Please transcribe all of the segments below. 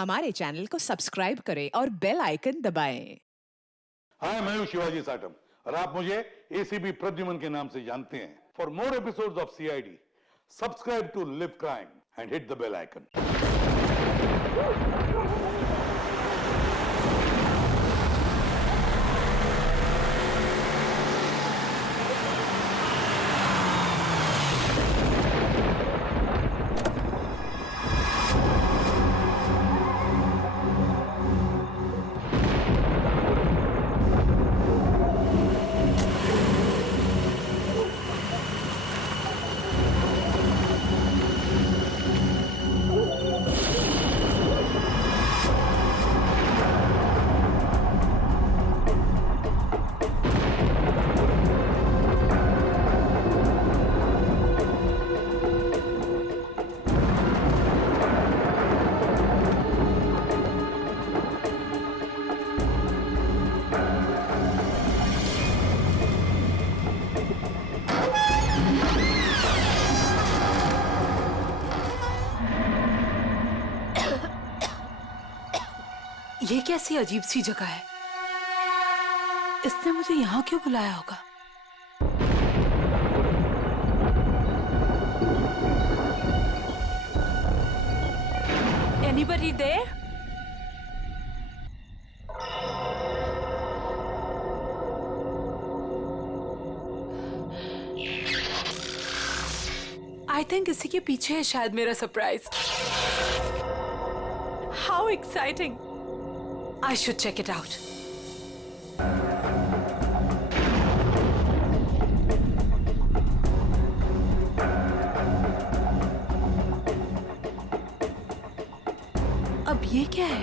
हमारे चैनल को सब्सक्राइब करें और बेल आइकन दबाएं। हाय, मैं हूं शिवाजी साटम और आप मुझे एसीपी प्रद्युमन के नाम से जानते हैं। For more episodes of CID, subscribe to Live Crime and hit the bell icon. ये कैसी अजीब सी जगह है? इसने मुझे यहाँ क्यों बुलाया होगा? Anybody there? I think इसी के पीछे है शायद मेरा surprise. How exciting! I should check it out. अब ये क्या है?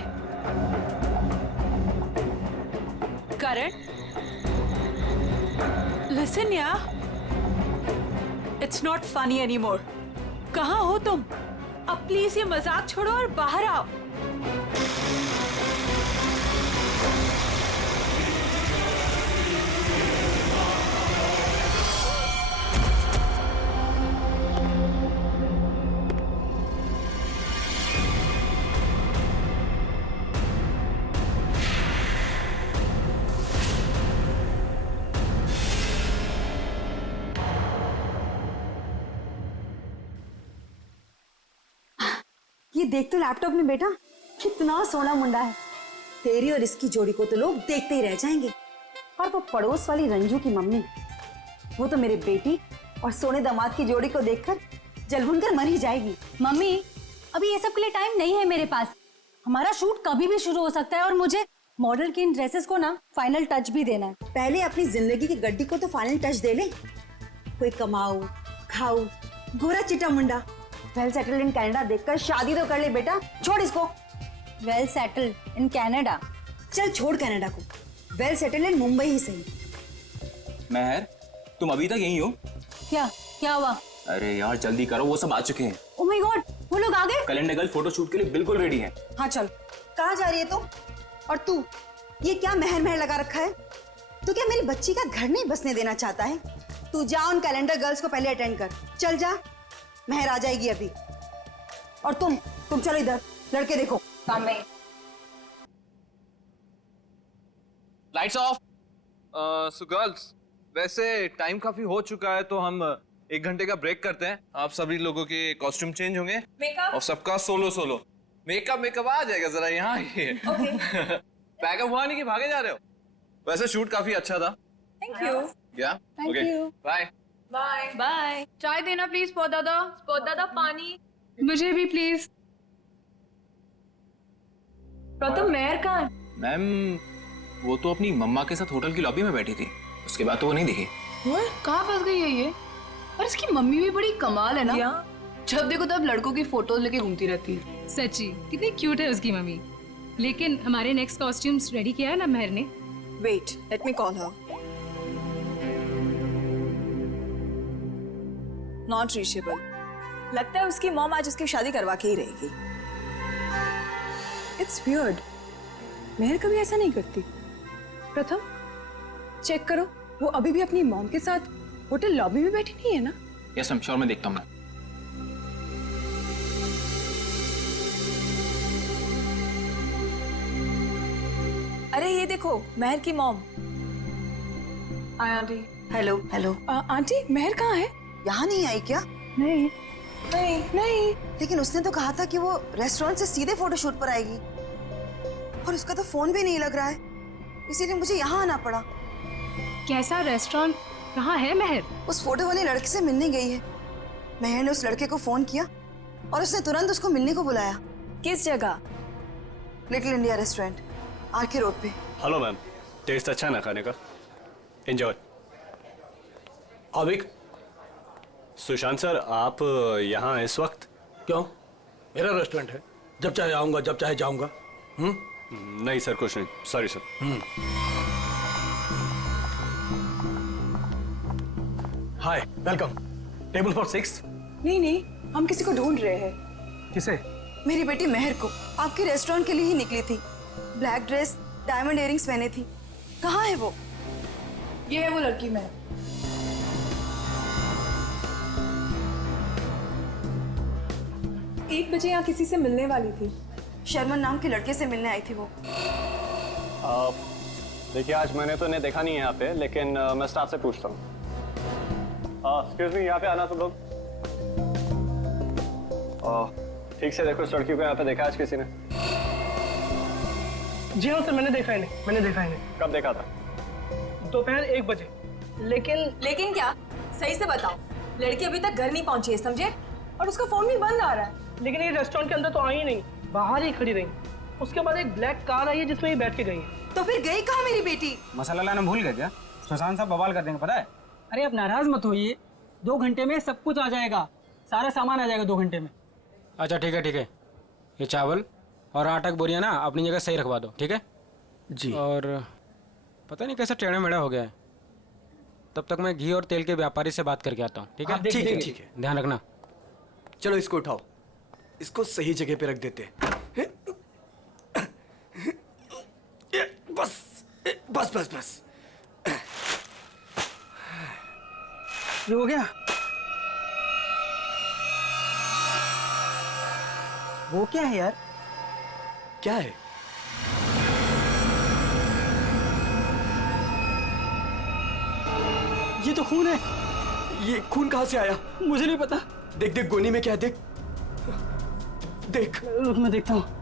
करण? Listen यार, it's not funny anymore. कहाँ हो तुम? अब प्लीज ये मजाक छोड़ो और बाहर आओ। ये देख तो लैपटॉप में बेटा, कितना सोना मुंडा है। तेरी और इसकी जोड़ी को तो लोग देखते ही रह जाएंगे। और वो पड़ोस वाली रंजू की मम्मी, वो तो मेरे बेटी और सोने दामाद की जोड़ी को देखकर जलभुन कर मर ही जाएगी। मम्मी, अभी ये सब के लिए टाइम नहीं है मेरे पास। हमारा शूट कभी भी शुरू हो सकता है और मुझे मॉडल की इन ड्रेसेस को ना फाइनल टच भी देना है। पहले अपनी जिंदगी की गड्डी को तो फाइनल टच दे ले। कोई कमाऊ खाऊ गोरा चिटा मुंडा वेल सेटल्ड इन कनाडा देखकर शादी तो कर ले बेटा। छोड़ इसको। Well settled in Canada? चल छोड़ कनाडा को, वेल सेटल्ड इन मुंबई ही सही। महर, तुम अभी तक यहीं हो? क्या हुआ? अरे यार जल्दी करो, वो सब आ चुके हैं। ओह माय गॉड, वो लोग आ गए? कैलेंडर गर्ल फोटो शूट के लिए बिल्कुल रेडी हैं। हाँ चल। कहाँ जा रही है तुम? और तू ये क्या महर महर लगा रखा है? तू क्या मेरी बच्ची का घर नहीं बसने देना चाहता है? तू जा उन कैलेंडर गर्ल्स को पहले अटेंड कर। चल जा, महर आ जाएगी अभी। और तुम चलो इधर, लड़के देखो। Mummy, lights off. So girls, वैसे टाइम काफी हो चुका है तो हम 1 घंटे का ब्रेक करते हैं। आप सभी लोगों के कॉस्ट्यूम चेंज होंगे और सबका सोलो मेकअप आ जाएगा। जरा यहाँ आइए। पैकअप हुआ नहीं कि भागे जा रहे हो? वैसे शूट काफी अच्छा था। Thank you. या ओके, बाय बाय। चाय देना प्लीज। स्पॉट दादा पानी मुझे भी प्लीज। प्रथम मेहर कहाँ है? मैम, वो तो अपनी मम्मा के साथ होटल की लॉबी में बैठी थी, उसके बाद तो वो नहीं दिखी। कहाँ फंस गई है ये? और इसकी मम्मी भी बड़ी कमाल है ना। जब देखो तब लड़कों की फोटोज लेके घूमती रहती है। सच्ची कितनी क्यूट है उसकी मम्मी। लेकिन हमारे नेक्स्ट कॉस्ट्यूम्स रेडी किया है ना महर ने? Wait, let me call her. Not reachable. लगता है उसकी मॉम आज उसकी शादी करवा के ही रहेगी। इट्स वियर्ड, मेहर कभी ऐसा नहीं करती। प्रथम चेक करो, वो अभी भी अपनी मॉम के साथ होटल लॉबी में बैठी नहीं है ना? यस मैम, श्योर, मैं देखता हूँ। अरे ये देखो महर की mom. Hi aunty. Hello hello. Aunty Mehar कहाँ है? यहाँ नहीं आई क्या? नहीं नहीं नहीं। लेकिन उसने तो कहा था कि वो रेस्टोरेंट से सीधे फोटोशूट पर आएगी, और उसका तो फोन भी नहीं लग रहा है, इसीलिए मुझे यहाँ आना पड़ा। कैसा रेस्टोरेंट? कहाँ है महर? उस फोटो वाले लड़के से मिलने गई है। महर ने उस लड़के को फोन किया और उसने तुरंत उसको मिलने को बुलाया। किस जगह? Little India restaurant, RK road पे। हेलो मैम, टेस्ट अच्छा है ना खाने का? एंजॉय। अभिक, सुशांत सर, आप यहाँ इस वक्त? क्यों? मेरा रेस्टोरेंट है, जब चाहे आऊंगा, जब चाहे जाऊंगा। नहीं सर, कुछ नहीं, sorry sir. Hi, welcome. Table for 6। नहीं नहीं, हम किसी को ढूंढ रहे हैं। किसे? मेरी बेटी महर को। आपके रेस्टोरेंट के लिए ही निकली थी। ब्लैक ड्रेस, डायमंड इयरिंग्स पहने थी। कहाँ है वो? ये है वो लड़की महर। एक बजे यहाँ किसी से मिलने वाली थी। शर्मन नाम के लड़के से मिलने आई थी वो। देखिए, आज मैंने तो इन्हें देखा नहीं है यहाँ पे, लेकिन मैं स्टाफ से पूछता हूँ। एक्सक्यूज मी, यहाँ पे आना तुम लोग। ठीक से देखो, इस लड़की को यहाँ पे देखा आज किसी ने? जी हाँ सर, मैंने देखा इन्हें। कब देखा था? दोपहर 1 बजे। लेकिन क्या? सही से बताओ। लड़की अभी तक घर नहीं पहुंची है, समझे? और उसका फोन भी बंद आ रहा है। लेकिन ये रेस्टोरेंट के अंदर तो आई ही नहीं, बाहर ही खड़ी रही। उसके बाद एक ब्लैक कार आई है जिसमें ये बैठ के गई है। तो फिर गई कहाँ मेरी बेटी? मसाला लाना भूल गए क्या? सुशांत साहब बवाल कर देंगे, पता है? अरे आप नाराज मत होइए, 2 घंटे में सब कुछ आ जाएगा, सारा सामान आ जाएगा 2 घंटे में। अच्छा ठीक है। ये चावल और आटा की बोरियां ना अपनी जगह सही रखवा दो, ठीक है जी। और पता नहीं कैसा टेढ़ा मेढ़ा हो गया है, तब तक मैं घी और तेल के व्यापारी से बात करके आता हूँ, ठीक है? ठीक है। ध्यान रखना। चलो इसको उठाओ, इसको सही जगह पे रख देते हैं। बस। ये हो गया? वो क्या है यार? क्या है? ये तो खून है। ये खून कहाँ से आया? मुझे नहीं पता। देख गोनी में क्या है, देख। रुक, मैं देखता हूँ।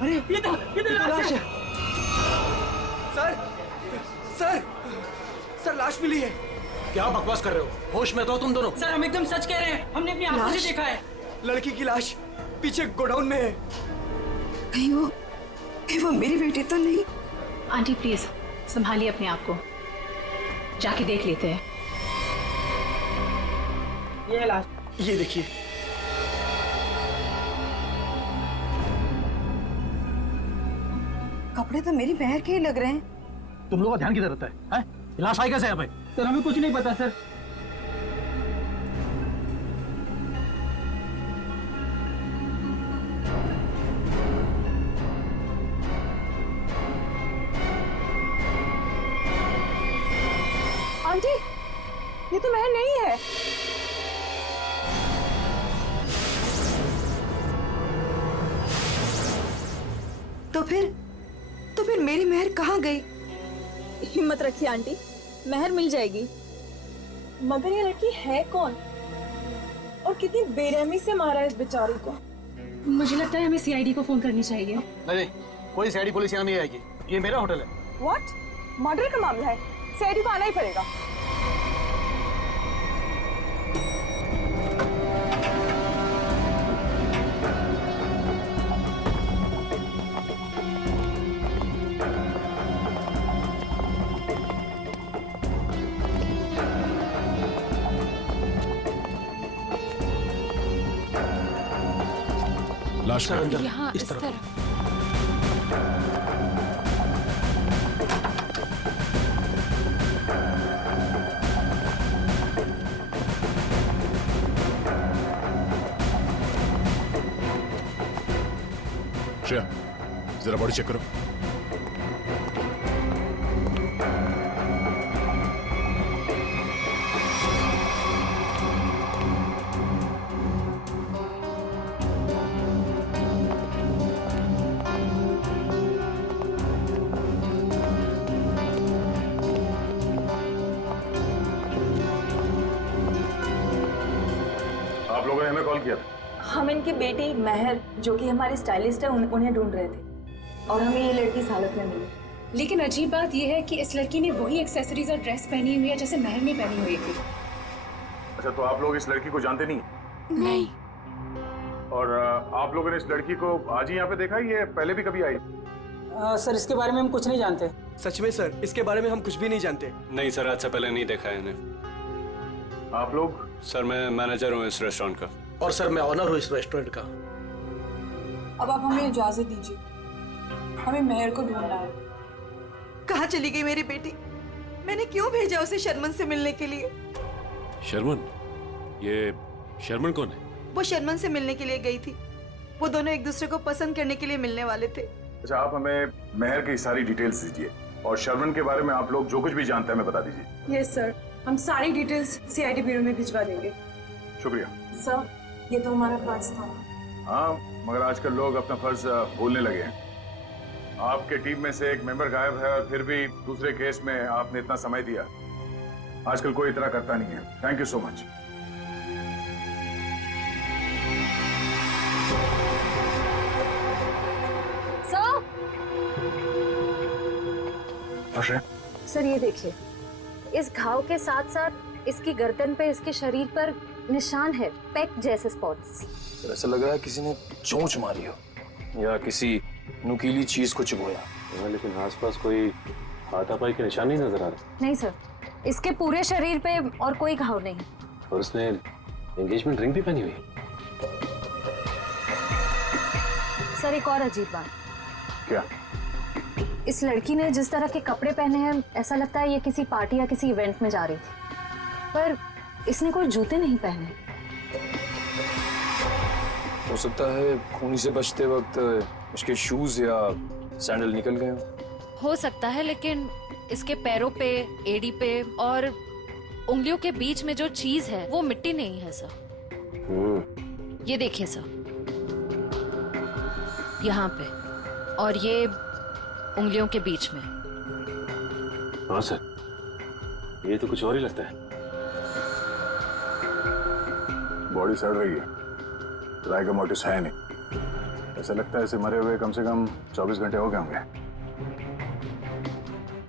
अरे ये तो लाश है। सर लाश मिली है। क्या बकवास कर रहे हो? होश में तो तुम दोनों। सर हम एकदम सच कह रहे हैं, हमने अपनी आंखों से देखा है। लड़की की लाश पीछे गोडाउन में है। कहीं वो मेरी बेटी तो नहीं? आंटी प्लीज संभालिए अपने आप को, जाके देख लेते हैं। ये है लाश। ये देखिए। कपड़े तो मेरी महर के ही लग रहे हैं। तुम लोगों का ध्यान किधर रहता है? लाश आई कैसे यहाँ पे? सर हमें कुछ नहीं पता सर। आंटी, ये तो महर नहीं है। तो फिर मेरी महर कहाँ गई? हिम्मत रखिए आंटी, महर मिल जाएगी। मगर ये लड़की है कौन और कितनी बेरहमी से मारा है इस बेचारी को? मुझे लगता है हमें सीआईडी को फोन करनी चाहिए। नहीं, कोई सीआईडी पुलिस यहाँ नहीं आएगी, ये मेरा होटल है। व्हाट? मर्डर का मामला है, सीआईडी को आना ही पड़ेगा। लाश अंदर, यहाँ इस तरफ। जरा बॉडी चेक करो। आप लोगों ने हमें कॉल किया था? हम इनकी बेटी महर, जो कि हमारी स्टाइलिस्ट है, उन्हें ढूंढ रहे थे और हमें ये लड़की इस हालत में मिली। लेकिन अजीब बात यह है कि इस लड़की ने वही एक्सेसरीज और ड्रेस पहनी हुई है जैसे महर ने पहनी हुई थी। अच्छा, तो आप लोग इस लड़की को जानते नहीं? नहीं। और आप लोगों ने इस लड़की को आज ही यहाँ पे देखा, ये पहले भी कभी आई? सर इसके बारे में हम कुछ नहीं जानते। सच में सर, इसके बारे में हम कुछ भी नहीं जानते। नहीं सर, आज से पहले नहीं देखा है इन्हें। आप लोग? सर मैं मैनेजर हूँ इस रेस्टोरेंट का। और सर मैं ऑनर हूँ इस रेस्टोरेंट का। अब आप हमें इजाजत दीजिए, हमें महर को ढूंढना है। कहाँ चली गई मेरी बेटी? मैंने क्यों भेजा उसे शर्मन से मिलने के लिए? शर्मन? ये शर्मन कौन है? वो शर्मन से मिलने के लिए गई थी। वो दोनों एक दूसरे को पसंद करने के लिए मिलने वाले थे। अच्छा, आप हमें महर की सारी डिटेल्स दीजिए और शर्मन के बारे में आप लोग जो कुछ भी जानते हैं हमें बता दीजिए। यस सर, हम सारी डिटेल्स सीआईडी ब्यूरो में भिजवा देंगे। शुक्रिया सर, ये तो हमारा फर्ज था। हाँ, मगर आजकल लोग अपना फर्ज भूलने लगे हैं। आपके टीम में से एक मेंबर गायब है और फिर भी दूसरे केस में आपने इतना समय दिया। आजकल कोई इतना करता नहीं है। Thank you so much. Sir ये देखिए, इस घाव के साथ साथ इसकी गर्दन पे, इसके शरीर पर निशान है, पेक जैसे स्पॉट्स। सर ऐसा लग रहा है किसी ने चोंच मारी हो या किसी नुकीली चीज को चुभोया। लेकिन आसपास कोई हाथापाई के निशान नहीं नजर आ रहे। नहीं सर, इसके पूरे शरीर पे और कोई घाव नहीं। और उसने एंगेजमेंट रिंग भी पहनी हुई। सर एक और अजीब बात। क्या? इस लड़की ने जिस तरह के कपड़े पहने हैं, ऐसा लगता है ये किसी पार्टी या किसी इवेंट में जा रही थी, पर इसने कोई जूते नहीं पहने। हो सकता है खूनी से बचते वक्त इसके शूज या सैंडल निकल गए हो सकता है, लेकिन इसके पैरों पे, एड़ी पे और उंगलियों के बीच में जो चीज है वो मिट्टी नहीं है सर। ये देखिए सर, यहाँ पे और ये उंगलियों के बीच में। हाँ सर, ये तो कुछ और ही लगता है। बॉडी सड़ रही है, राइगर मोटिस है नहीं। ऐसा लगता है इसे मरे हुए कम से कम 24 घंटे हो गए होंगे।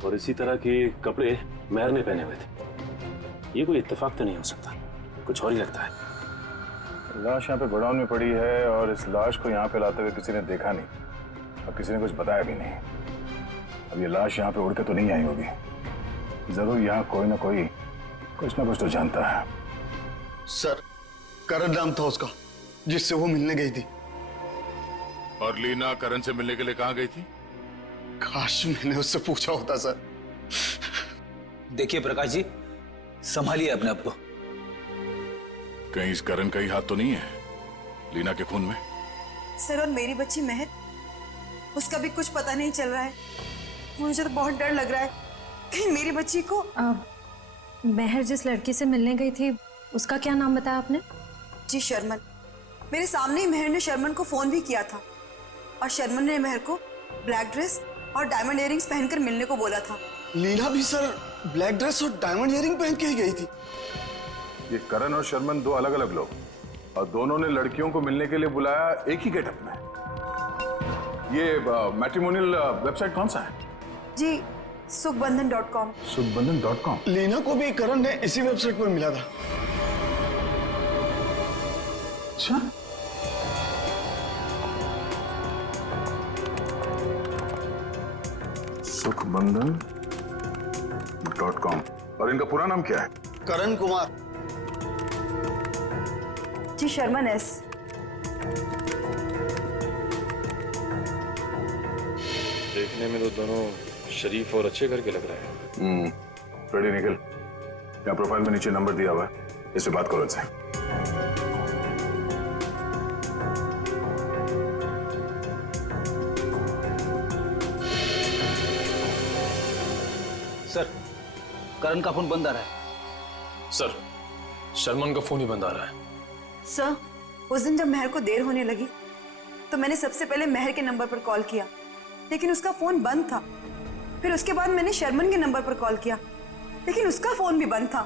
और इसी तरह के कपड़े महर ने पहने हुए थे। ये कोई इत्तेफाक तो नहीं हो सकता, कुछ और ही लगता है। लाश यहाँ पे गोडाउन में पड़ी है और इस लाश को यहाँ पे लाते हुए किसी ने देखा नहीं और किसी ने कुछ बताया भी नहीं। अब ये लाश यहाँ पे उड़ के तो नहीं आई होगी। जरूर यहाँ कोई ना कुछ तो जानता है। सर, करण नाम था उसका जिससे वो मिलने गई थी। और लीना करण से मिलने के लिए कहाँ गई थी? काश मैंने उससे पूछा होता सर। देखिए प्रकाश जी, संभालिए अपने आप को। कहीं इस करण का ही हाथ तो नहीं है लीना के खून में? सर, और मेरी बच्ची महर, उसका भी कुछ पता नहीं चल रहा है। मुझे तो बहुत डर लग रहा है कहीं मेरी बच्ची को। महर जिस लड़की से मिलने गई थी, उसका क्या नाम बताया आपने? जी शर्मन। मेरे सामने ही महर ने शर्मन को फोन भी किया था और शर्मन ने महर को ब्लैक ड्रेस और डायमंड इयरिंग्स पहनकर मिलने को बोला था। लीना भी सर ब्लैक ड्रेस और डायमंड इयरिंग पहन के ही गई थी। ये करण और शर्मन दो अलग अलग लोग, और दोनों ने लड़कियों को मिलने के लिए बुलाया एक ही गेटअप में। ये मैट्रिमोनियल वेबसाइट कौन सा है? जी सुखबंधन.com। सुखबंधन.com। लीना को भी करण ने इसी वेबसाइट पर मिला था। अच्छा, सुखबंधन.com। और इनका पूरा नाम क्या है? करण कुमार। जी शर्मन एस। देखने में तो दोनों शरीफ और अच्छे घर के लग रहे हैं। रेडी निकल। यहाँ प्रोफाइल में नीचे नंबर दिया हुआ है, इससे बात करो इनसे। सर, करण का फोन बंद आ रहा है। सर, शर्मन का फोन ही बंद आ रहा है। सर, उस दिन जब महर को देर होने लगी तो मैंने सबसे पहले महर के नंबर पर कॉल किया, लेकिन उसका फोन बंद था। फिर उसके बाद मैंने शर्मन के नंबर पर कॉल किया, लेकिन उसका फोन भी बंद था।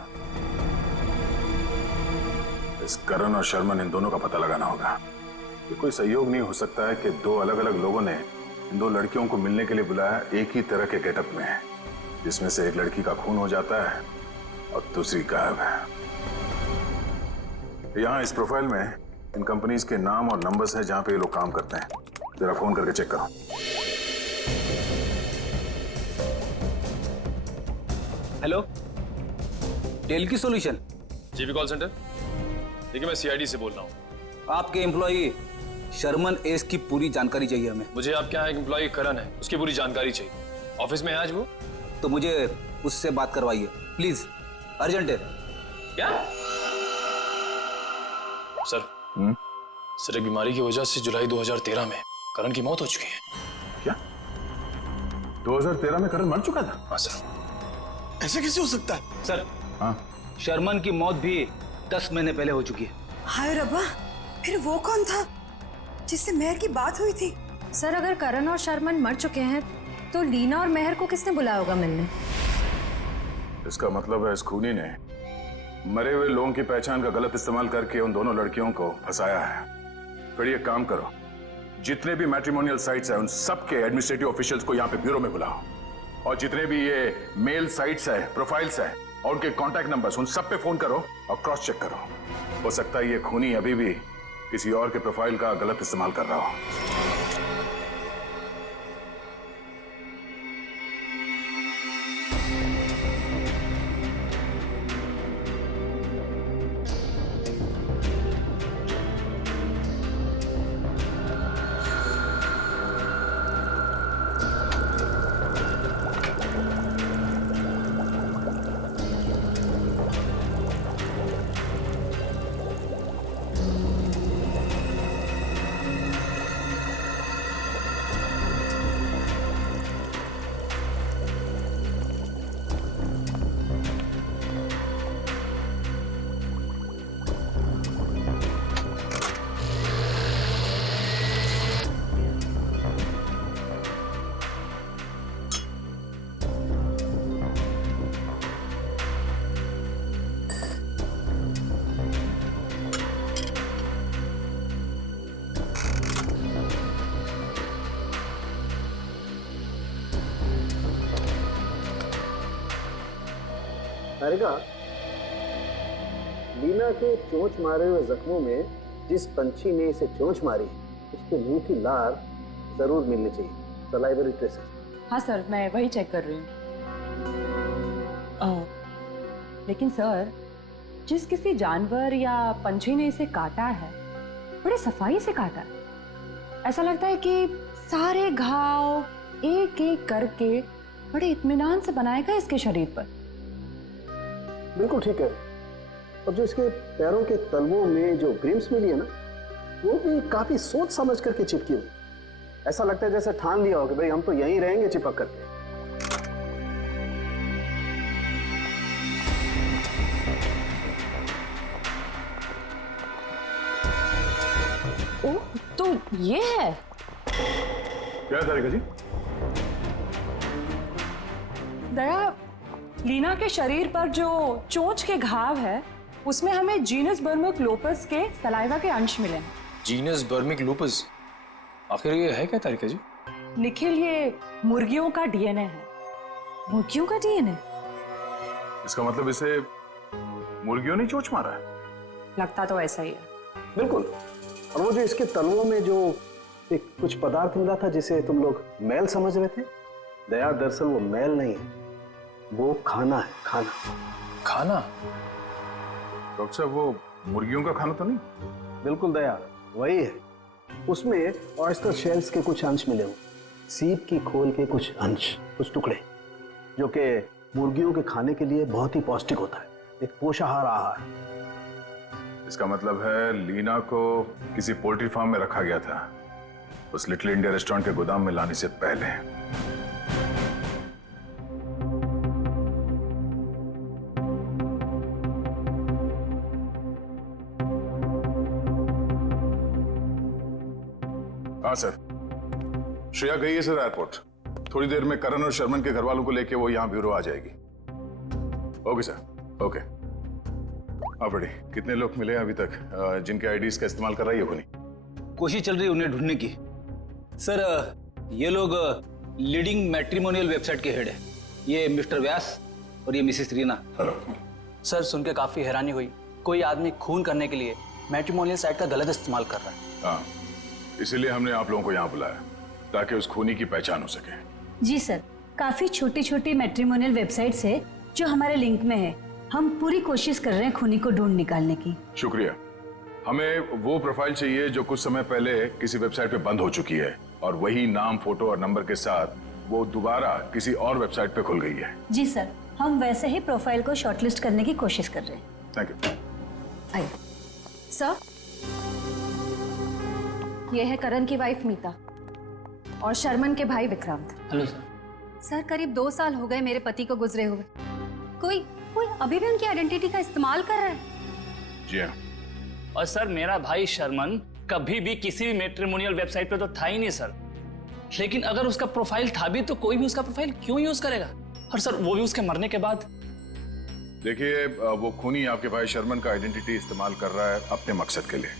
इस करण और शर्मन, इन दोनों का पता लगाना होगा। ये कोई संयोग नहीं हो सकता है कि दो अलग अलग लोगों ने इन दो लड़कियों को मिलने के लिए बुलाया एक ही तरह के गेटअप में, जिसमें से एक लड़की का खून हो जाता है और दूसरी गायब है। यहाँ इस प्रोफाइल में इन कंपनीज के नाम और नंबर्स हैं जहां पे ये लोग काम करते हैं। जरा फोन करके चेक करो। हेलो, टेल की सॉल्यूशन। GB call centre. देखिए, मैं सीआईडी से बोल रहा हूँ। आपके एम्प्लॉई शर्मन एस की पूरी जानकारी चाहिए हमें। मुझे आपके यहाँ एक एम्प्लॉई करण है, उसकी पूरी जानकारी चाहिए। ऑफिस में है आज वो? तो मुझे उससे बात करवाइए प्लीज, अर्जेंट है। क्या? सर, सर, एक बीमारी की वजह से जुलाई 2013 में करण की मौत हो चुकी है। क्या? 2013 में करण मर चुका था? हाँ सर। ऐसे कैसे हो सकता है? सर, हाँ, शर्मन की मौत भी 10 महीने पहले हो चुकी है। हाय रब्बा, फिर वो कौन था जिससे महर की बात हुई थी? सर, अगर करण और शर्मन मर चुके हैं तो लीना और महर को किसने बुलाया होगा मिलने? इसका मतलब है इस खूनी ने मरे हुए लोगों की पहचान का गलत इस्तेमाल करके उन दोनों लड़कियों को फंसाया है। फिर ये काम करो, जितने भी मैट्रिमोनियल साइट्स हैं उन सब के एडमिनिस्ट्रेटिव ऑफिशियल्स को यहाँ पे ब्यूरो में बुलाओ, और जितने भी ये मेल साइट्स है, प्रोफाइल्स है और उनके कॉन्टैक्ट नंबर्स, उन सब पे फोन करो और क्रॉस चेक करो। हो सकता है ये खूनी अभी भी किसी और के प्रोफाइल का गलत इस्तेमाल कर रहा हो। हारिका, लीना के चोंच मारे हुए जख्मों में जिस पंछी ने इसे चोंच मारी उसके मुंह की लार जरूर मिलनी चाहिए, सलाइवरी ट्रेसेस। हाँ सर, मैं वही चेक कर रही हूँ। लेकिन सर, जिस किसी जानवर या पंछी ने इसे काटा है बड़े सफाई से काटा है। ऐसा लगता है कि सारे घाव एक एक करके बड़े इत्मीनान से बनाएगा इसके शरीर पर। बिल्कुल ठीक है। और जो इसके पैरों के तलवों में जो ग्रिम्स मिली है ना, वो भी काफी सोच समझ करके चिपकी हुई। ऐसा लगता है जैसे ठान लिया हो कि भाई हम तो यहीं रहेंगे चिपक करके। ओह, तो ये है। क्या तारिका जी? दया, लीना के शरीर पर जो चोंच के घाव है उसमें हमें जीनस बर्मिक लोपस के सलाइवा के अंश मिले हैं। जीनस बर्मिक लूपस? आखिर ये है क्या तारिका जी? निखिल, ये मुर्गियों का डीएनए है। मुर्गियों का डीएनए? इसका मतलब इसे मुर्गियों ने चोंच मारा है? लगता तो ऐसा ही है। बिल्कुल। और वो जो इसके तलवों में जो एक कुछ पदार्थ मिला था जिसे तुम लोग मैल समझ रहे थे, दया, दरअसल वो मैल नहीं है, वो खाना है। खाना? खाना? डॉक्टर साहब, वो मुर्गियों का खाना तो नहीं? बिल्कुल दया, वही है। उसमें ऑयस्टर शेल्स के कुछ अंश मिले हुए, सीप की खोल के कुछ अंश, कुछ टुकड़े, जो कि मुर्गियों के खाने के लिए बहुत ही पौष्टिक होता है, एक पोषाहार आहार। इसका मतलब है लीना को किसी पोल्ट्री फार्म में रखा गया था, उस लिटिल इंडिया रेस्टोरेंट के गोदाम में लाने से पहले। हाँ सर, श्रेया गई है सर एयरपोर्ट। थोड़ी देर में करण और शर्मन के घर वालों को लेके वो यहाँ ब्यूरो आ जाएगी। Okay sir, okay. हाँ बड़ी, कितने लोग मिले अभी तक जिनके आईडीज का इस्तेमाल कर रही है खुनी? कोशिश चल रही है उन्हें ढूंढने की। सर ये लोग लीडिंग मैट्रिमोनियल वेबसाइट के हेड है। ये मिस्टर व्यास और ये मिसेस रीना। हेलो सर, सुन के काफी हैरानी हुई। कोई आदमी खून करने के लिए मैट्रिमोनियल साइट का गलत इस्तेमाल कर रहा है। हाँ, इसीलिए हमने आप लोगों को यहाँ बुलाया ताकि उस खूनी की पहचान हो सके। जी सर, काफी छोटी छोटी मैट्रिमोनियल वेबसाइट्स है जो हमारे लिंक में है। हम पूरी कोशिश कर रहे हैं खूनी को ढूंढ निकालने की। शुक्रिया। हमें वो प्रोफाइल चाहिए जो कुछ समय पहले किसी वेबसाइट पे बंद हो चुकी है और वही नाम, फोटो और नंबर के साथ वो दोबारा किसी और वेबसाइट पे खुल गई है। जी सर, हम वैसे ही प्रोफाइल को शॉर्टलिस्ट करने की कोशिश कर रहे हैं। Thank you. आइए। सर, ये है करण की वाइफ मीता और शर्मन के भाई विक्रांत। Hello sir. सर, करीब 2 साल हो गए मेरे पति को गुजरे हुए। कोई अभी भी उनकी आइडेंटिटी का इस्तेमाल कर रहा है। जी हाँ। और सर, मेरा भाई शर्मन कभी भी किसी भी मैट्रिमोनियल वेबसाइट पे तो था ही नहीं सर। लेकिन अगर उसका प्रोफाइल था भी तो कोई भी उसका प्रोफाइल क्यों यूज करेगा? और सर, वो भी उसके मरने के बाद। देखिए, वो खूनी आपके भाई शर्मन का आइडेंटिटी इस्तेमाल कर रहा है अपने मकसद के लिए।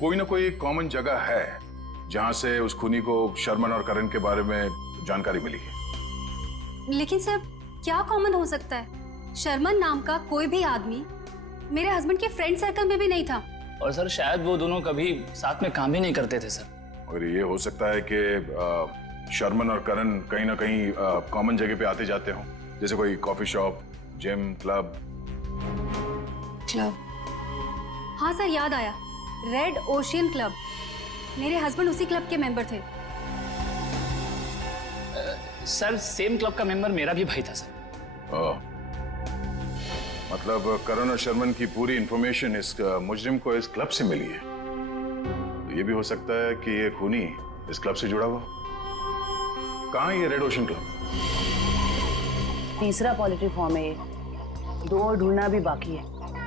कोई ना कोई कॉमन जगह है जहां से उस खूनी को शर्मन और करण के बारे में जानकारी मिली है। लेकिन सर, क्या कॉमन हो सकता है? शर्मन नाम का कोई भी आदमी मेरे हस्बैंड के फ्रेंड सर्कल में भी नहीं था। और सर, शायद वो दोनों कभी साथ में काम ही नहीं करते थे सर। और ये हो सकता है कि शर्मन और करण कहीं ना कहीं कॉमन जगह पे आते जाते हों, जैसे कोई कॉफी शॉप, जिम, क्लब। हाँ सर, याद आया, रेड ओशियन क्लब। मेरे हस्बैंड उसी क्लब के मेंबर थे। सर, सेम क्लब का मेंबर मेरा भी भाई था सर। मतलब करण और शर्मन की पूरी इंफॉर्मेशन इस मुजरिम को इस क्लब से मिली है। तो ये भी हो सकता है कि ये खूनी इस क्लब से जुड़ा हुआ। कहाँ है ये रेड ओशन क्लब? तीसरा पॉलिटरी फॉर्म है ये। 2 और ढूंढना भी बाकी है।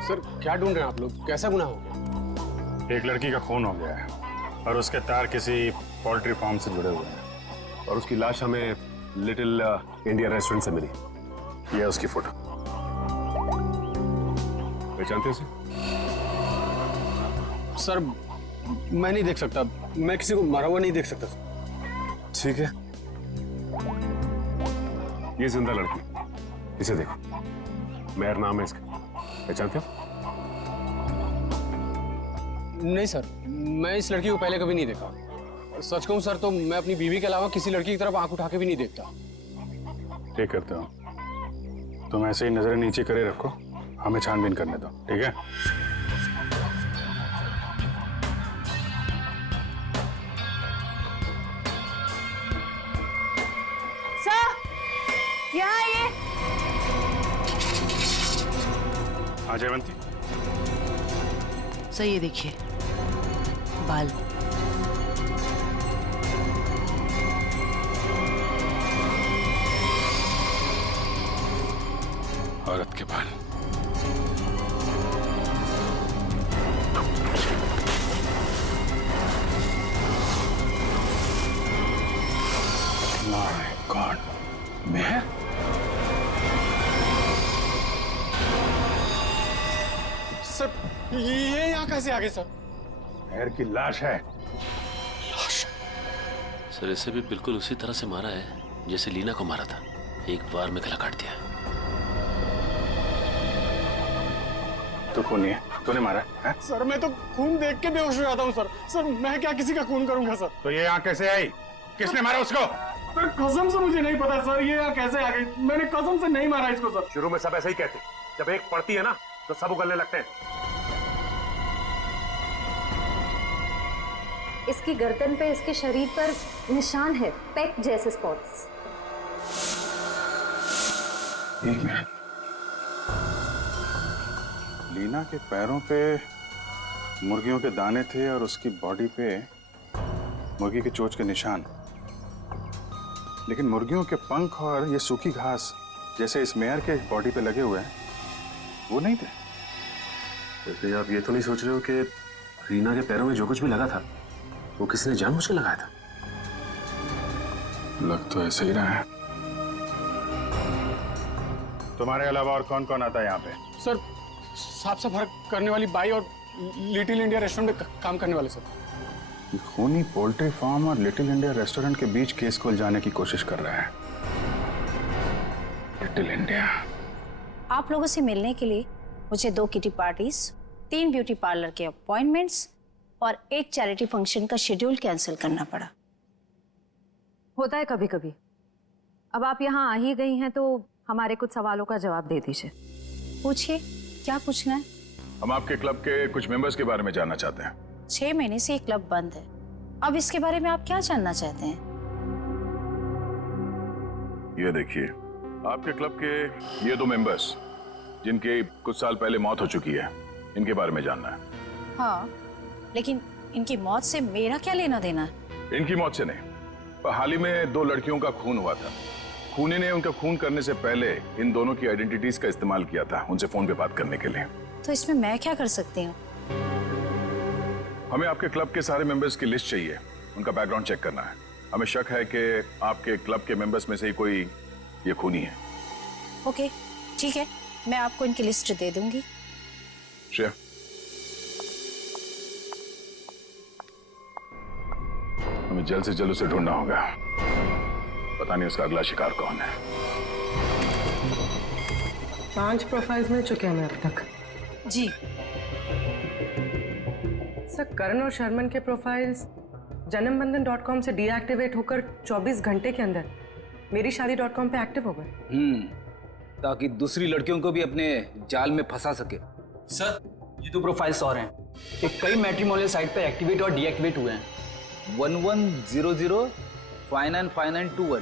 सर, क्या ढूंढ रहे हैं आप लोग? कैसा गुनाह हो गया? एक लड़की का खून हो गया है और उसके तार किसी पोल्ट्री फार्म से जुड़े हुए हैं और उसकी लाश हमें लिटिल इंडिया रेस्टोरेंट से मिली। ये है उसकी फोटो। पहचानते हैं सर, मैं नहीं देख सकता। मैं किसी को मरा हुआ नहीं देख सकता। ठीक है, ये जिंदा लड़की, इसे देखो। मेहर नाम है इसका, पहचानते हो? नहीं सर, मैं इस लड़की को पहले कभी नहीं देखा। सच कहूं सर तो मैं अपनी बीवी के अलावा किसी लड़की की तरफ आंख उठा के भी नहीं देखता। ठीक करते हो। तुम ऐसे ही नजरें नीचे करे रखो, हमें छानबीन करने दो, ठीक है? सर, यहाँ आइए। हाँ जयवंती। सर, ये देखिए बाल। औरत के बाल। माय गॉड, मैं? सर, ये यहाँ कैसे आ गए सर? मेहर की लाश है। सर, इसे भी बिल्कुल उसी तरह से मारा है जैसे लीना को मारा था। एक बार में गला काट दिया। तो खूनी है, तूने मारा है? सर, मैं तो खून देख के बेहोश हो जाता हूँ सर। सर, मैं क्या किसी का खून करूंगा सर? तो ये यहाँ कैसे आई? किसने मारा उसको? सर, कसम से मुझे नहीं पता सर, ये यहाँ कैसे आ गई? मैंने कसम से नहीं मारा इसको सर। शुरू में सब ऐसे ही कहते, जब एक पड़ती है ना तो सब उगलने लगते हैं। इसकी गर्दन पे, इसके शरीर पर निशान है, पेक जैसे स्पॉट्स। एक मिनट। लीना के पैरों पे मुर्गियों के दाने थे और उसकी बॉडी पे मुर्गी के चोंच के निशान। लेकिन मुर्गियों के पंख और ये सूखी घास जैसे इस मेयर के बॉडी पे लगे हुए हैं, वो नहीं थे। वैसे आप ये तो नहीं सोच रहे हो कि रीना के पैरों में जो कुछ भी लगा था वो किसी ने जानबूझ के लगाया था? लग तो ऐसे ही रहा है। तुम्हारे अलावा और कौन कौन आता है यहाँ पे? सर साफ सफाई करने वाली बाई और लिटिल इंडिया रेस्टोरेंट में काम करने वाले सर। ये खूनी पोल्ट्री फार्म और लिटिल इंडिया रेस्टोरेंट के बीच केस को उलझाने की कोशिश कर रहा है। Little India. आप लोगों से मिलने के लिए मुझे 2 किटी पार्टीज, 3 ब्यूटी पार्लर के अपॉइंटमेंट्स और एक चैरिटी फंक्शन का शेड्यूल कैंसिल करना पड़ा। होता है कभी कभी। अब आप यहाँ आ ही गई हैं तो हमारे कुछ सवालों का जवाब दे दीजिए। पूछिए, क्या पूछना है? हम आपके क्लब के कुछ मेंबर्स के बारे में जानना चाहते हैं। 6 महीने से ये क्लब बंद है। अब इसके बारे में आप क्या जानना चाहते हैं? ये देखिए, आपके क्लब के ये 2 मेंबर्स जिनके कुछ साल पहले मौत हो चुकी है, इनके बारे में जानना है। हाँ, लेकिन इनकी मौत से मेरा क्या लेना देना है? इनकी मौत से नहीं, पर हाल ही में 2 लड़कियों का खून हुआ था। खूनी ने उनका खून करने से पहले इन दोनों की आइडेंटिटीज का इस्तेमाल किया था उनसे फोन पे बात करने के लिए। तो इसमें मैं क्या कर सकती हूँ? हमें आपके क्लब के सारे मेंबर्स की लिस्ट चाहिए, उनका बैकग्राउंड चेक करना है। हमें शक है कि आपके क्लब के मेंबर्स में से ही कोई ये खूनी है। ओके, ठीक है, मैं आपको इनकी लिस्ट दे दूंगी। श्रेया, हमें जल्द से जल्द उसे ढूंढना होगा। पता नहीं उसका अगला शिकार कौन है। 5 प्रोफाइल्स मिल चुके हैं हमें अब तक। जी सर, करण और शर्मन के प्रोफाइल्स janambandan.com से डीएक्टिवेट होकर 24 घंटे के अंदर मेरीशादी.com पे एक्टिव हो गए। ताकि दूसरी लड़कियों को भी अपने जाल में फंसा सके। सर, ये 2 प्रोफाइल्स और हैं कि कई मैट्रिमोनियल साइट पे एक्टिवेट और डीएक्टिवेट हुए हैं। 1100595921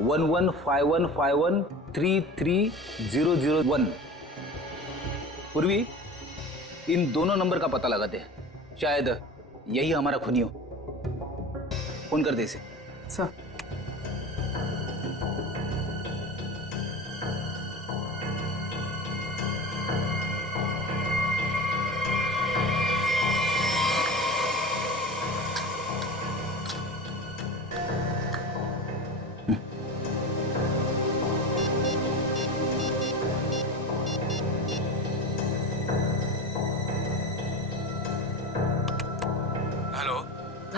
115151333001। पूर्वी, इन दोनों नंबर का पता लगाते हैं, शायद यही हमारा खूनी हो। फोन कर दे इसे। सर,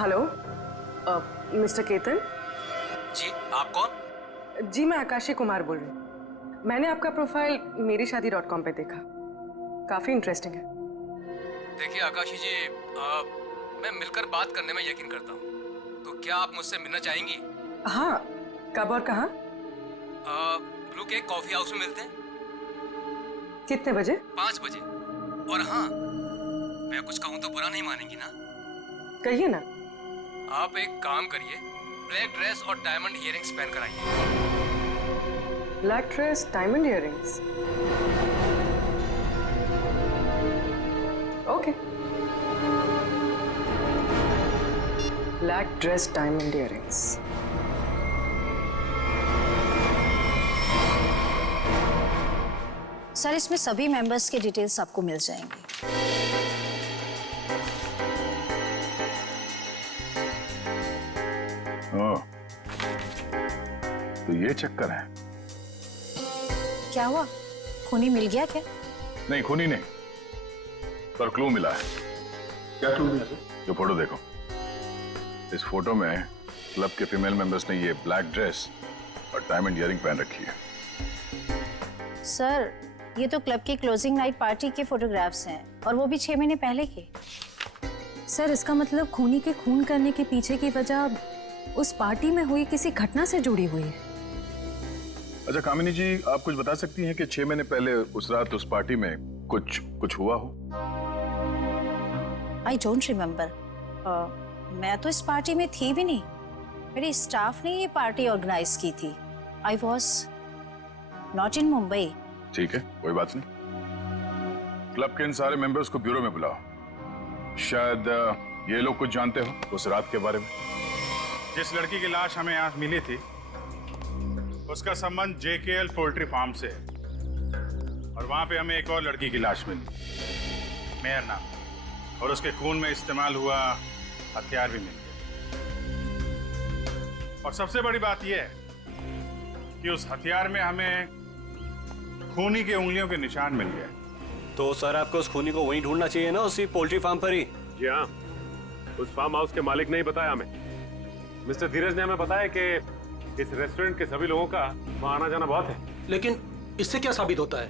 हेलो, मिस्टर केतन जी, आप कौन? जी, मैं आकाशी कुमार बोल रही हूँ। मैंने आपका प्रोफाइल मेरीशादी.com पे देखा, काफी इंटरेस्टिंग है। देखिए आकाशी जी, मैं मिलकर बात करने में यकीन करता हूँ, तो क्या आप मुझसे मिलना चाहेंगी? हाँ, कब और कहाँ? ब्लू केक कॉफी हाउस में मिलते हैं। कितने बजे? 5 बजे। और हाँ, मैं कुछ कहूँ तो बुरा नहीं मानेंगी ना? कहिए ना। आप एक काम करिए, ब्लैक ड्रेस और डायमंड इयररिंग्स पहन कर आइए। Black dress, diamond earrings. Okay. Black dress, diamond earrings. Sir, इसमें सभी मेंबर्स के डिटेल्स आपको मिल जाएंगे। तो ये चक्कर है। क्या हुआ, खूनी मिल गया क्या? नहीं, खूनी नहीं, पर क्लू मिला है। क्या क्लू मिला? जो फोटो देखो, इस फोटो में क्लब के फीमेल मेंबर्स ने ये ब्लैक ड्रेस और डायमंड इयररिंग पहन रखी है। सर, ये तो क्लब की क्लोजिंग नाइट पार्टी के फोटोग्राफ्स हैं, और वो भी 6 महीने पहले के। सर, इसका मतलब खूनी के खून करने के पीछे की वजह उस पार्टी में हुई किसी घटना से जुड़ी हुई है। अच्छा कामिनी जी, आप कुछ बता सकती हैं कि 6 महीने पहले उस रात उस पार्टी में कुछ हुआ हो? I don't remember. मैं तो इस पार्टी में थी भी नहीं। मेरे स्टाफ ने ये पार्टी ऑर्गेनाइज की थी। I was not in Mumbai. ठीक है, कोई बात नहीं। क्लब के इन सारे मेंबर्स को ब्यूरो में बुलाओ। शायद ये लोग कुछ जानते हो उस रात के बारे में। जिस लड़की की लाश हमें यहाँ मिली थी, उसका संबंध JKL पोल्ट्री फार्म से है, और वहां पे हमें एक और लड़की की लाश मिली, मेहर नाम, और उसके खून में इस्तेमाल हुआ हथियार भी मिल गए। और सबसे बड़ी बात यह है कि उस हथियार में हमें खूनी के उंगलियों के निशान मिल गए। तो सर आपको उस खूनी को वहीं ढूंढना चाहिए ना, उसी पोल्ट्री फार्म पर ही। जी हाँ, उस फार्म हाउस के मालिक ने ही बताया हमें। मिस्टर धीरज ने हमें बताया कि इस रेस्टोरेंट के सभी लोगों का वहाँ आना जाना बहुत है। लेकिन इससे क्या साबित होता है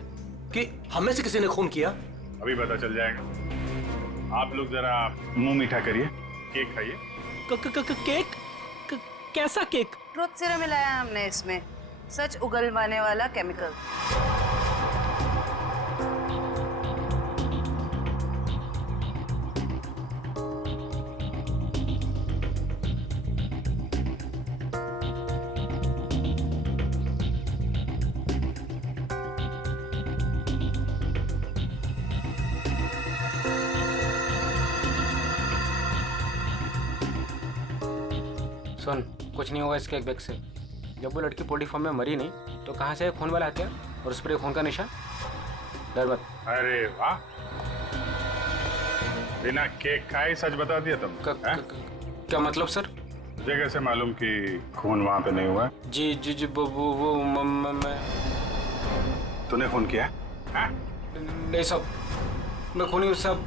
कि हम में से किसी ने खून किया? अभी पता चल जाएगा। आप लोग जरा मुंह मीठा करिए, केक खाइए। केक? कैसा केक? ट्रुथ सीरम मिलाया हमने इसमें, सच उगलवाने वाला केमिकल। सुन, कुछ नहीं होगा इसके एक बैग से। जब वो लड़की पोल्ट्री फार्म में मरी नहीं तो कहाँ से खून वाला हथियार और उस पर खून का निशान? डर मत। अरे वाह, बिना केक खाए सच बता दिया तुम। क्या मतलब सर? तुझे कैसे मालूम कि खून वहां पे नहीं हुआ? जी जी जी वो मैं तूने खून किया? नहीं साहब, मैं खूनी हूँ साहब।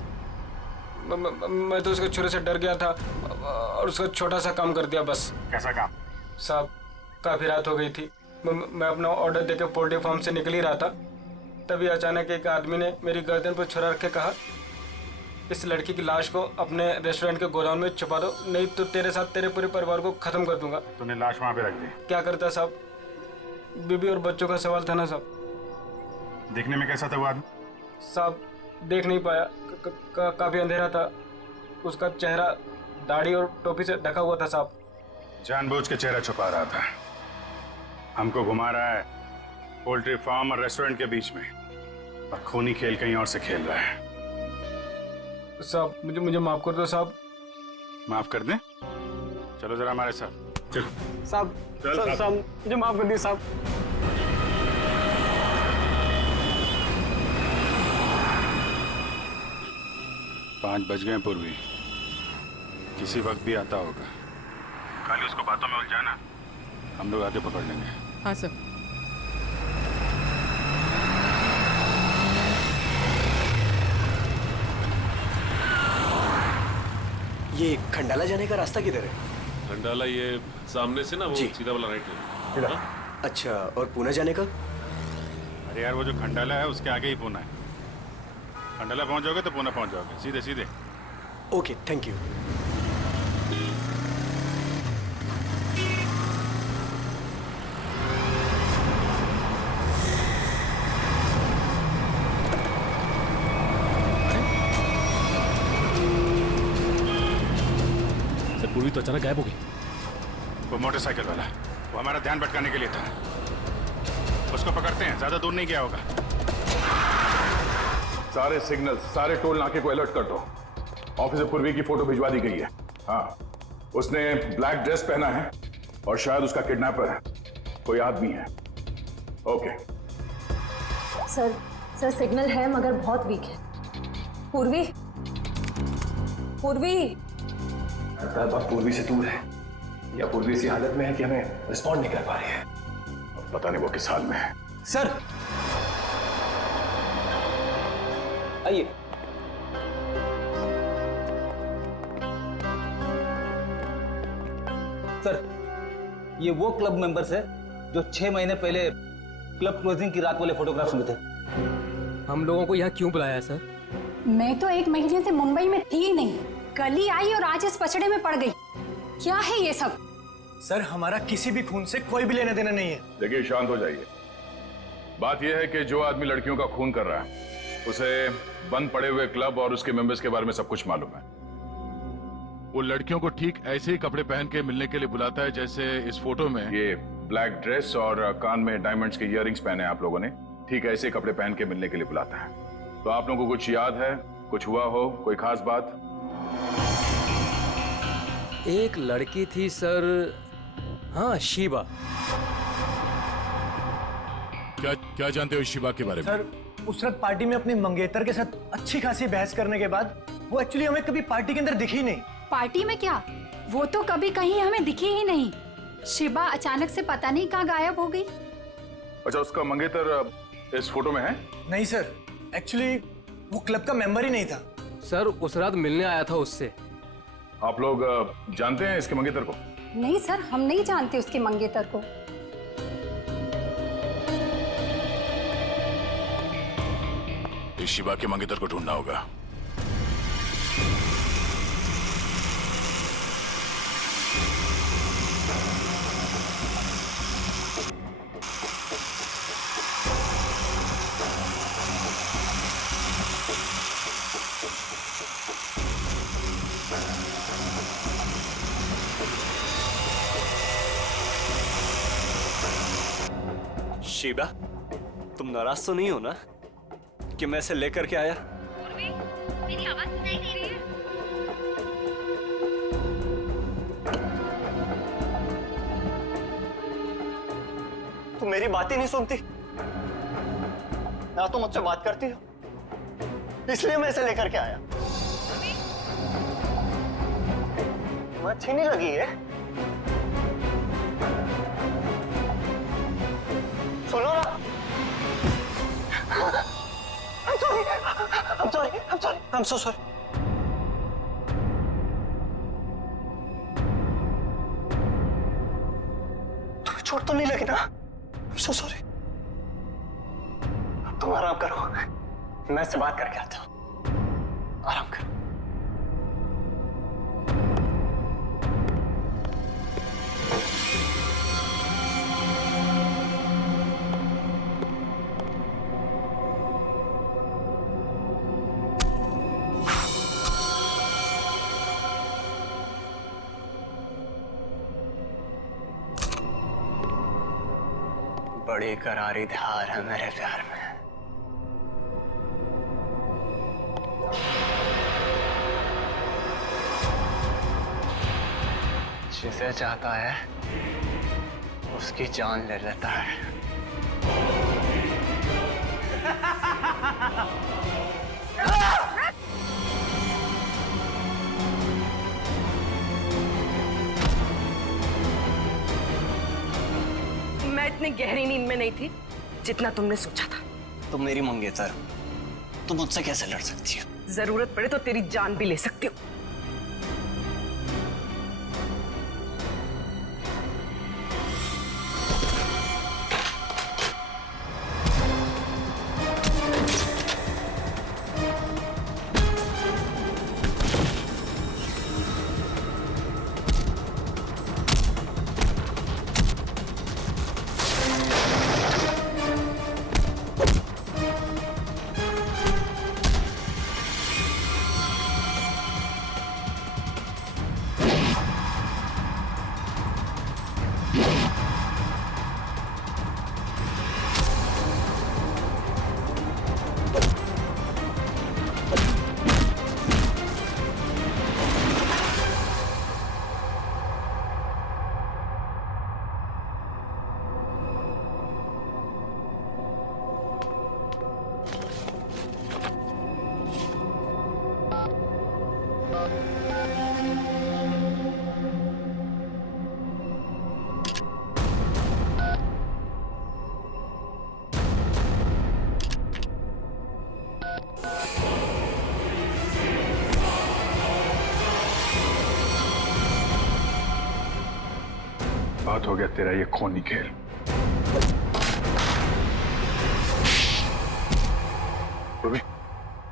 मैं तो उसके छुरे से डर गया था और उसका छोटा सा काम कर दिया बस। कैसा काम? साहब काफी रात हो गई थी, मैं अपना ऑर्डर देके पोल्ट्री फार्म से निकल ही रहा था, तभी अचानक एक आदमी ने मेरी गर्दन पर छुरा रख के कहा, इस लड़की की लाश को अपने रेस्टोरेंट के गोदाम में छुपा दो, नहीं तो तेरे साथ तेरे पूरे परिवार को खत्म कर दूंगा। तूने लाश वहां पे रख दी? क्या करता साहब, बीबी और बच्चों का सवाल था ना साहब। देखने में कैसा था वो आदमी? साहब देख नहीं पाया, काफी अंधेरा था, उसका चेहरा दाढ़ी और टोपी से ढका हुआ था साहब। जानबूझ के चेहरा छुपा रहा था, हमको घुमा रहा है पोल्ट्री फार्म और रेस्टोरेंट के बीच में, और खूनी खेल कहीं और से खेल रहा है। साहब मुझे माफ कर दो साहब। माफ कर दें? चलो जरा हमारे साथ चल। साहब साहब मुझे माफ कर दिए साहब। पाँच बज गए पूर्वी, किसी वक्त भी आता होगा, खाली उसको बातों में उलझाना, हम लोग आगे पकड़ लेंगे। हाँ सर। ये खंडाला जाने का रास्ता किधर है? खंडाला ये सामने से ना, वो सीधा वाला राइट ले। अच्छा, और पुणे जाने का? अरे यार वो जो खंडाला है उसके आगे ही पुणे है। खंडाला पहुंच जाओगे तो पुणे पहुंच जाओगे, सीधे सीधे। Okay, thank you. पूर्वी तो अचानक गायब हो गई। वो मोटरसाइकिल वाला, वो हमारा ध्यान भटकाने के लिए था। उसको पकड़ते हैं, ज्यादा दूर नहीं गया होगा। सारे सिग्नल, सारे टोल नाके को अलर्ट कर दो। ऑफिसर पूर्वी की फोटो भिजवा दी गई है। हाँ, उसने ब्लैक ड्रेस पहना है और शायद उसका किडनैपर कोई आदमी है। ओके सर सिग्नल है मगर बहुत वीक है। पूर्वी बात पूर्वी से दूर है या पूर्वी इसी हालत में है कि हमें रिस्पॉन्ड नहीं कर पा रही है। पता नहीं वो किस हाल में है। सर आइए। सर ये वो क्लब मेंबर्स है जो 6 महीने पहले क्लब क्लोजिंग की रात वाले फोटोग्राफ्स में थे। हम लोगों को यहाँ क्यों बुलाया है सर? मैं तो 1 महीने से मुंबई में थी ही नहीं, कल ही आई और आज इस पचड़े में पड़ गई। क्या है ये सब? सर हमारा किसी भी खून से कोई भी लेना देना नहीं है। देखिए शांत हो जाइए। बात यह है कि जो आदमी लड़कियों का खून कर रहा है उसे बंद पड़े हुए क्लब और उसके मेंबर्स के बारे में सब कुछ मालूम है। वो लड़कियों को ठीक ऐसे ही कपड़े पहन के मिलने के लिए बुलाता है जैसे इस फोटो में। ये ब्लैक ड्रेस और कान में डायमंड्स के इयररिंग्स पहने आप लोगों ने, ठीक ऐसे कपड़े पहन के मिलने के लिए बुलाता है। तो आप लोगों को कुछ याद है, कुछ हुआ हो, कोई खास बात? एक लड़की थी सर, हाँ शिवा। क्या जानते हो शिवा के बारे में? सर उस रात पार्टी में अपनी मंगेतर के साथ अच्छी खासी बहस करने के बाद वो एक्चुअली हमें कभी पार्टी के अंदर दिखी नहीं। पार्टी में क्या, वो तो कभी कहीं हमें दिखी ही नहीं। शिबा अचानक से पता नहीं कहाँ गायब हो गई। अच्छा, उसका मंगेतर इस फोटो में है? नहीं सर, एक्चुअली वो क्लब का मेंबर ही नहीं था। सर उस रात मिलने आया था उससे। आप लोग जानते हैं इसके मंगेतर को? नहीं सर, हम नहीं जानते उसके मंगेतर को। इस शिबा के मंगेतर को ढूंढना होगा। शीबा, तुम नाराज तो नहीं हो ना कि मैं इसे लेकर के आया? मेरी आवाज सुनाई दे रही है? तुम मेरी बात ही नहीं सुनती ना, तो मुझसे बात करती हो, इसलिए मैं इसे लेकर के आया। तुम्हें अच्छी नहीं लगी है? सुनो ना। I'm so sorry. तुम्हें चोट तो नहीं लगी ना? I'm so sorry. अब तुम आराम करो, मैं इससे बात करके आता हूँ। आराम करो। बड़ी करारी धार है मेरे प्यार में। जिसे चाहता है उसकी जान ले लेता है। मैं इतनी गहरी नींद में नहीं थी जितना तुमने सोचा था। तुम मेरी मंगेतर हो, तुम मुझसे कैसे लड़ सकती हो? जरूरत पड़े तो तेरी जान भी ले सकती हो। बहुत हो गया तेरा ये खूनी खेल। उर्वी,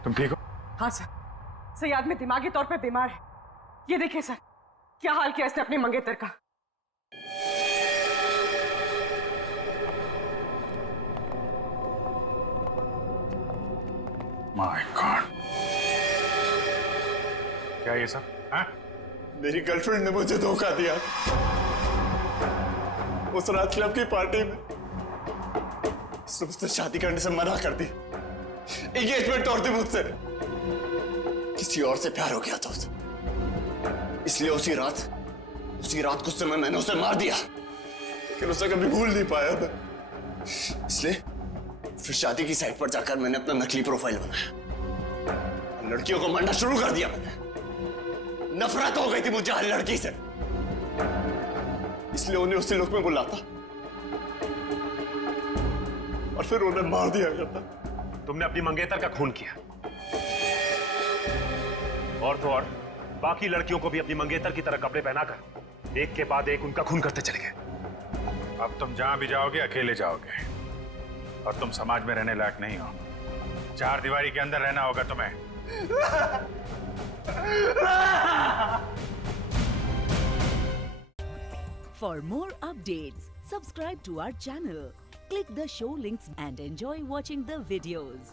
तुम ठीक हो? हाँ सर, सयाद में दिमागी तौर पे बीमार है। ये देखिए सर, क्या हाल किया इसने अपने मंगेतर का। माय गॉड, क्या ये सब? हाँ? मेरी गर्लफ्रेंड ने मुझे धोखा दिया उस रात क्लब की पार्टी में। उसने मुझसे शादी करने से मना कर दी, एंगेजमेंट तोड़ दी मुझसे। किसी और से प्यार हो गया था उसे, इसलिए उसी रात गुस्से में मैंने उसे मार दिया, लेकिन उसे कभी भूल नहीं पाया मैं। इसलिए फिर शादी की साइट पर जाकर मैंने अपना नकली प्रोफाइल बनाया, लड़कियों को मारना शुरू कर दिया मैंने। नफरत हो गई थी मुझे हर लड़की से, इसलिए उन्हें उसी लोक में बुलाता और फिर उन्हें मार दिया जाता। तुमने अपनी मंगेतर का खून किया, और तो और बाकी लड़कियों को भी अपनी मंगेतर की तरह कपड़े पहनाकर एक के बाद एक उनका खून करते चले गए। अब तुम जहां भी जाओगे अकेले जाओगे, और तुम समाज में रहने लायक नहीं हो। 4 दीवारी के अंदर रहना होगा तुम्हें। For more updates, subscribe to our channel, click the show links and enjoy watching the videos.